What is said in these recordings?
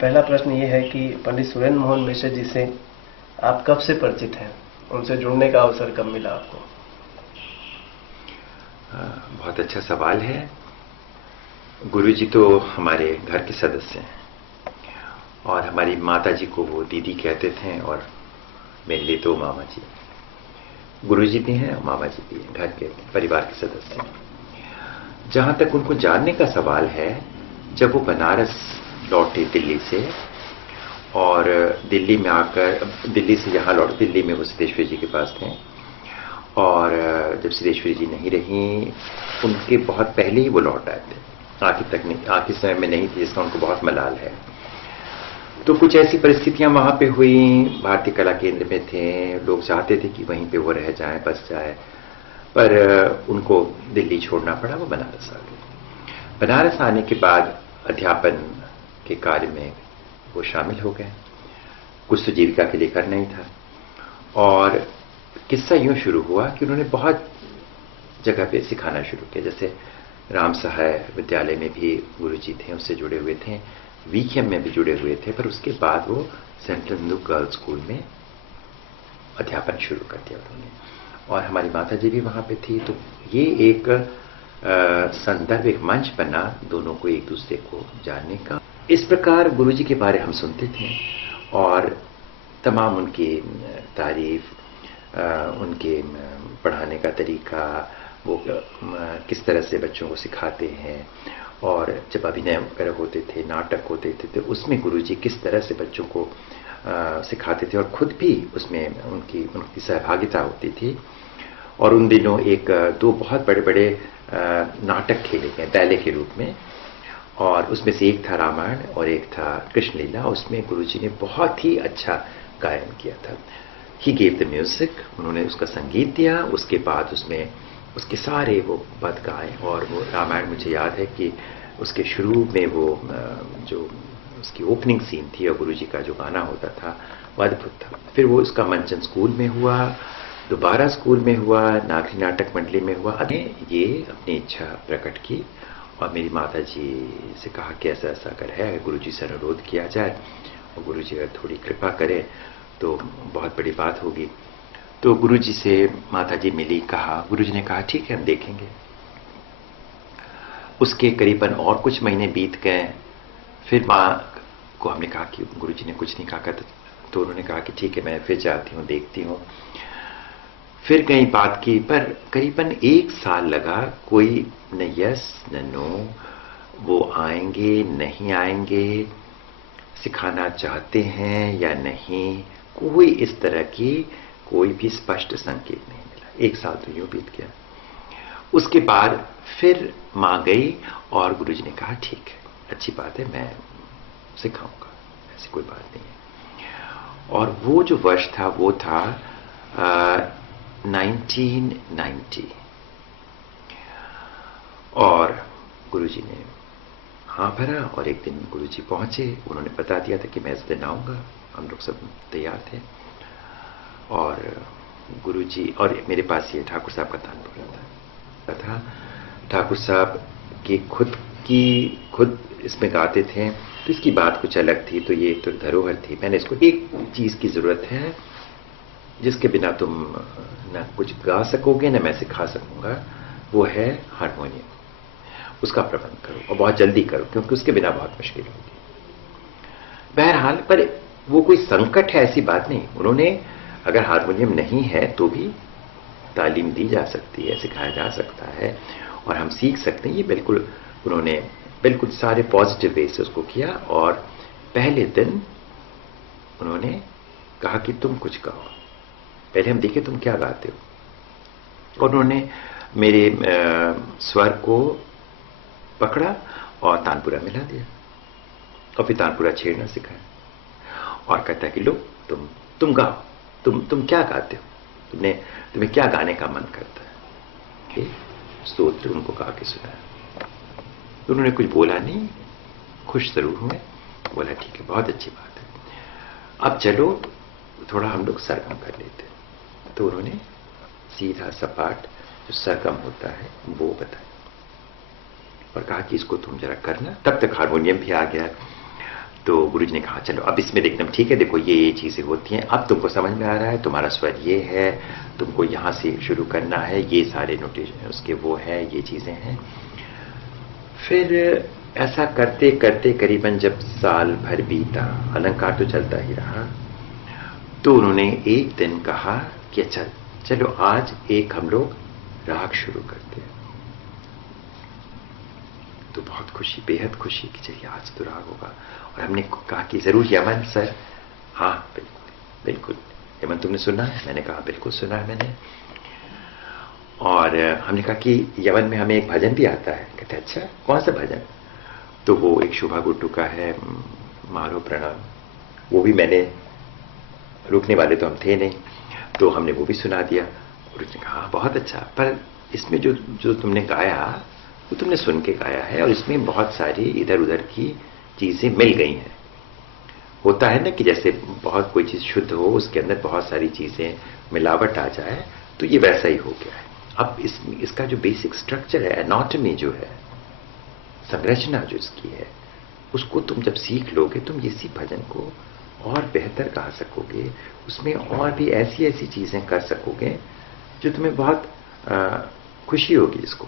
पहला प्रश्न ये है कि पंडित सुरेंद्र मोहन मिश्र जी से आप कब से परिचित हैं? उनसे जुड़ने का अवसर कब मिला आपको? बहुत अच्छा सवाल है। गुरुजी तो हमारे घर के सदस्य हैं और हमारी माता जी को वो दीदी कहते थे और मेरे लिए तो मामा जी। गुरुजी भी हैं और मामा जी भी हैं, घर के परिवार के सदस्य हैं। जहां तक उनको जानने का सवाल है, जब वो बनारस लौटे दिल्ली से और दिल्ली में आकर दिल्ली से यहाँ लौटे, दिल्ली में वो सिद्धेश्वरी जी के पास थे और जब सिद्धेश्वरी जी नहीं रही, उनके बहुत पहले ही वो लौट आए थे। आखिर समय में नहीं थी, जिसका उनको बहुत मलाल है। तो कुछ ऐसी परिस्थितियां वहां पे हुई। भारतीय कला केंद्र में थे, लोग चाहते थे कि वहीं पे वो रह जाए, बस जाए, पर उनको दिल्ली छोड़ना पड़ा, वो बनारस आ गए। बनारस आने के बाद अध्यापन के कार्य में वो शामिल हो गए। कुछ तो जीविका के लिए करना ही था और किस्सा यूं शुरू हुआ कि उन्होंने बहुत जगह पे सिखाना शुरू किया। जैसे राम सहाय विद्यालय में भी गुरुजी थे, उससे जुड़े हुए थे, वीकेएम में भी जुड़े हुए थे, पर उसके बाद वो सेंट्रल हिंदू गर्ल्स स्कूल में अध्यापन शुरू कर दिया उन्होंने और हमारी माता जी भी वहां पे थी। तो ये एक संदर्भ, एक मंच बना दोनों को एक दूसरे को जानने का। इस प्रकार गुरुजी के बारे हम सुनते थे और तमाम उनकी तारीफ, उनके पढ़ाने का तरीका, वो किस तरह से बच्चों को सिखाते हैं, और जब अभिनय वगैरह होते थे, नाटक होते थे, तो उसमें गुरुजी किस तरह से बच्चों को सिखाते थे और खुद भी उसमें उनकी सहभागिता होती थी। और उन दिनों दो बहुत बड़े बड़े नाटक खेले गए बैले के रूप में, और उसमें से एक था रामायण और एक था कृष्ण लीला। उसमें गुरुजी ने बहुत ही अच्छा गायन किया था। ही गेव द म्यूजिक, उन्होंने उसका संगीत दिया, उसके बाद उसमें उसके सारे वो पद गाए। और वो रामायण, मुझे याद है कि उसके शुरू में वो जो उसकी ओपनिंग सीन थी और गुरुजी का जो गाना होता था वो अद्भुत था। फिर वो उसका मंचन स्कूल में हुआ, दोबारा स्कूल में हुआ, नागरी नाटक मंडली में हुआ। ये अपनी इच्छा प्रकट की और मेरी माता जी से कहा कि ऐसा ऐसा अगर है, गुरुजी से अनुरोध किया जाए और गुरुजी अगर थोड़ी कृपा करे तो बहुत बड़ी बात होगी। तो गुरुजी से माता जी मिली, कहा, गुरुजी ने कहा ठीक है, हम देखेंगे। उसके करीबन और कुछ महीने बीत गए। फिर माँ को हमने कहा कि गुरुजी ने कुछ नहीं कहा, तो उन्होंने कहा कि ठीक है, मैं फिर जाती हूँ, देखती हूँ। फिर कहीं बात की, पर करीबन 1 साल लगा, कोई न यस न नो, वो आएंगे नहीं आएंगे, सिखाना चाहते हैं या नहीं, कोई इस तरह की कोई भी स्पष्ट संकेत नहीं मिला। 1 साल तो यूं बीत गया। उसके बाद फिर मां गई और गुरुजी ने कहा ठीक है, अच्छी बात है, मैं सिखाऊंगा, ऐसी कोई बात नहीं है। और वो जो वर्ष था वो था 1990 और गुरुजी ने हाँ भरा और एक दिन गुरुजी पहुंचे। उन्होंने बता दिया था कि मैं इस दिन आऊंगा, हम लोग सब तैयार थे। और गुरुजी और मेरे पास ये ठाकुर साहब का तानपुरा था। ठाकुर साहब की खुद इसमें गाते थे, तो इसकी बात कुछ अलग थी। तो ये तो धरोहर थी। मैंने इसको, एक चीज की जरूरत है जिसके बिना तुम न कुछ गा सकोगे न मैं सिखा सकूंगा, वो है हारमोनियम। उसका प्रबंध करो और बहुत जल्दी करो, क्योंकि उसके बिना बहुत मुश्किल होगी। बहरहाल, पर वो कोई संकट है ऐसी बात नहीं। उन्होंने, अगर हारमोनियम नहीं है तो भी तालीम दी जा सकती है, सिखाया जा सकता है और हम सीख सकते हैं। ये बिल्कुल उन्होंने बिल्कुल सारे पॉजिटिव वे से उसको किया। और पहले दिन उन्होंने कहा कि तुम कुछ गाओ, पहले हम देखें तुम क्या गाते हो। और उन्होंने मेरे स्वर को पकड़ा और तानपुरा मिला दिया और फिर तानपुरा छेड़ना सिखाया और कहता है कि लो तुम गाओ, तुम क्या गाते हो, तुम्हें क्या गाने का मन करता है। कि स्तोत्र उनको गा के सुनाया। तो उन्होंने कुछ बोला नहीं, खुश जरूर हुए, बोला ठीक है, बहुत अच्छी बात है, अब चलो थोड़ा हम लोग सरगम कर लेते। तो उन्होंने सीधा सपाट जो सरगम होता है वो बताया और कहा कि इसको तुम जरा करना। तब तक हारमोनियम भी आ गया। तो गुरुजी ने कहा चलो अब इसमें देखना ठीक है, देखो ये चीज़ें होती हैं, अब तुमको समझ में आ रहा है, तुम्हारा स्वर ये है, तुमको यहाँ से शुरू करना है, ये सारे नोटेशन उसके वो है, ये चीज़ें हैं। फिर ऐसा करते करते करीबन जब साल भर बीता, अलंकार तो चलता ही रहा, तो उन्होंने एक दिन कहा कि अच्छा चलो आज एक हम लोग राग शुरू करते हैं। तो बहुत खुशी, बेहद खुशी कि चलिए आज तो राग होगा। और हमने कहा कि जरूर यमन सर, हाँ बिल्कुल बिल्कुल यमन तुमने सुना है? मैंने कहा बिल्कुल सुना है मैंने। और हमने कहा कि यमन में हमें एक भजन भी आता है। कहते अच्छा कौन सा भजन? तो वो एक शुभा गुट्टू का है, मारो प्रणाम। वो भी मैंने, रुकने वाले तो हम थे नहीं, तो हमने वो भी सुना दिया। और उसने कहा बहुत अच्छा, पर इसमें जो जो तुमने गाया वो तुमने सुन के गाया है और इसमें बहुत सारी इधर उधर की चीज़ें मिल गई हैं। होता है ना कि जैसे बहुत कोई चीज़ शुद्ध हो, उसके अंदर बहुत सारी चीज़ें मिलावट आ जाए, तो ये वैसा ही हो गया है। अब इसका जो बेसिक स्ट्रक्चर है, एनाटॉमी जो है, संरचना जो इसकी है, उसको तुम जब सीख लोगे तुम इसी भजन को और बेहतर गा सकोगे, उसमें और भी ऐसी ऐसी चीज़ें कर सकोगे जो तुम्हें बहुत खुशी होगी इसको।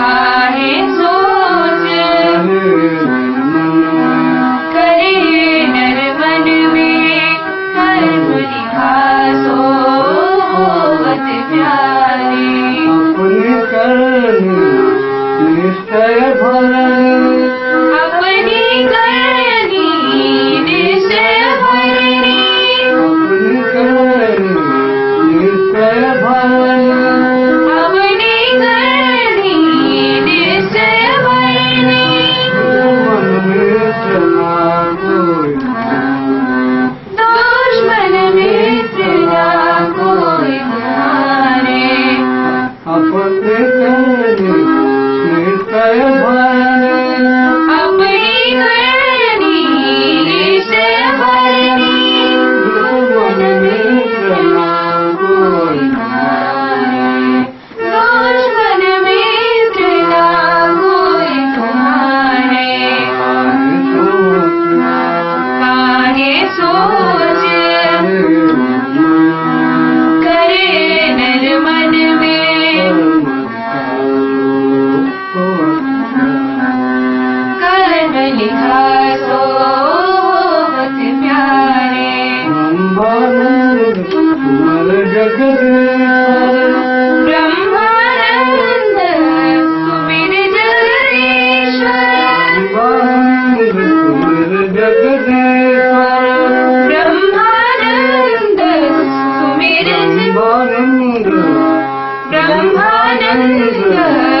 काहे सोच प्यार